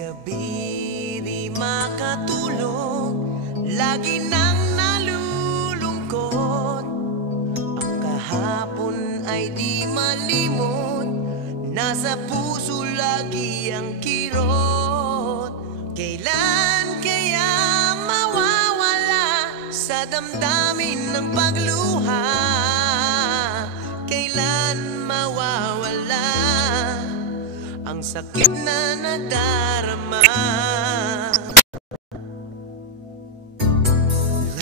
gabi di makatulog, lagi nang nalulungkot. Ang kahapon ay di malimot, nasa puso lagi ang kirot. Kailan kaya mawawala sa damdamin ng pagluha? Kailan mawawala ang sakit na nadarama?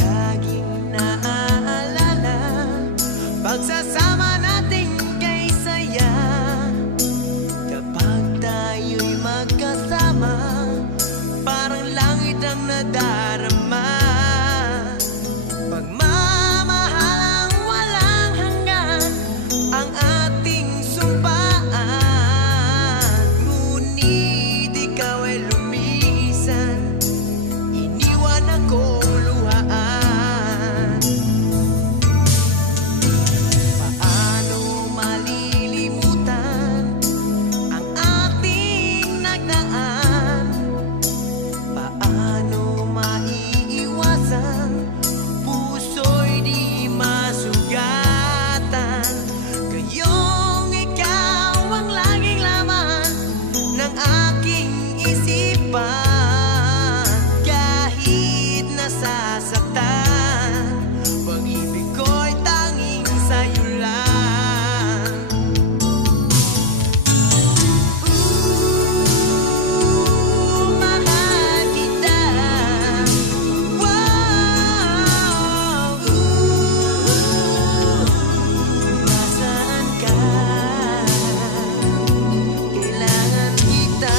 Laging naaalala pagsasama nating kay saya. Kapag tayo'y magkasama, parang langit ang nadarama. Pagmamahalang walang hanggan ang ating sumpaan. Ngunit ikaw ay lumisan, iniwan akong luhaan. Paano malilimutan ang ating nagdaan? Paano maiiwasan puso'y di masugatan? Gayong ikaw ang laging laman ng aking isipan. Kahit nasasaktan, pag-ibig ko'y tanging sa'yo lang. Mahal kita. Wow, nasaan ka? Kailangan kita.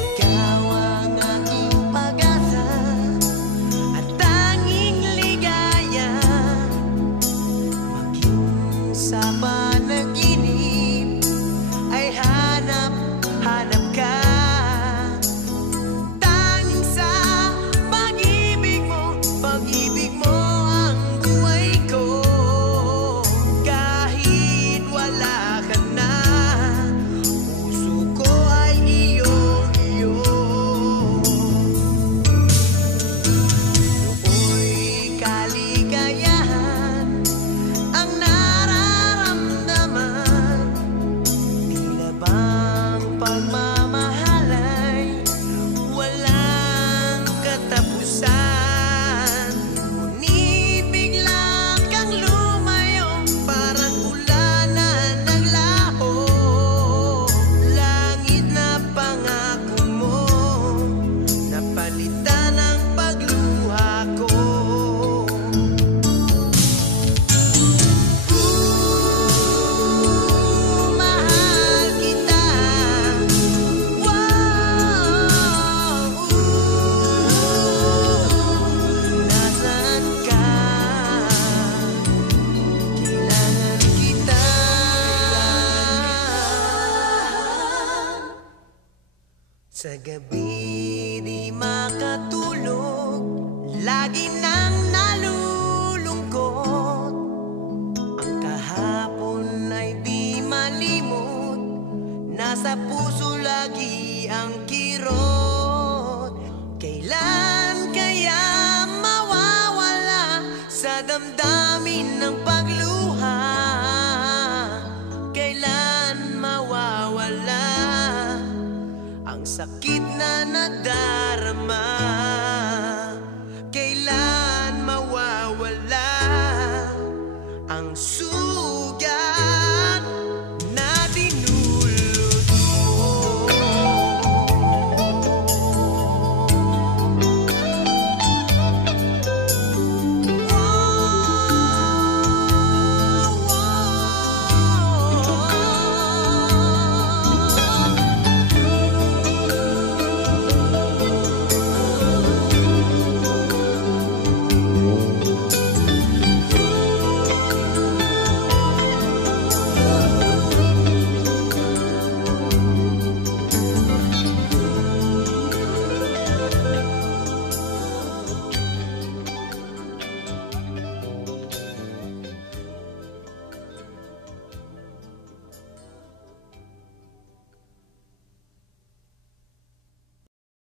Ikaw ang aking pag-asa at tanging ligaya. Maging sa panaginip ay hanap-hanap ka. Tanging sa pag-ibig mo ang buhay ko. Kahit wala ka na, puso ko ay iyong-iyo. Nooy kaligayahan ang nararamdaman. Tila bang pagmamahalay walang katapusan. Ngunit bigla kang lumayo, parang ulan na naglaho. Langit na pangako mo, napalitan ang pagluha ko. Mahal kita. Wow, nasaan ka? Kailangan kita. Sa gabi di makatulog, lagi nang nalulungkot. Ang kahapon ay di malimot, nasa puso lagi ang kirot. Kailan kaya mawawala sa damdamin ng pagluha? Kailan mawawala ang sakit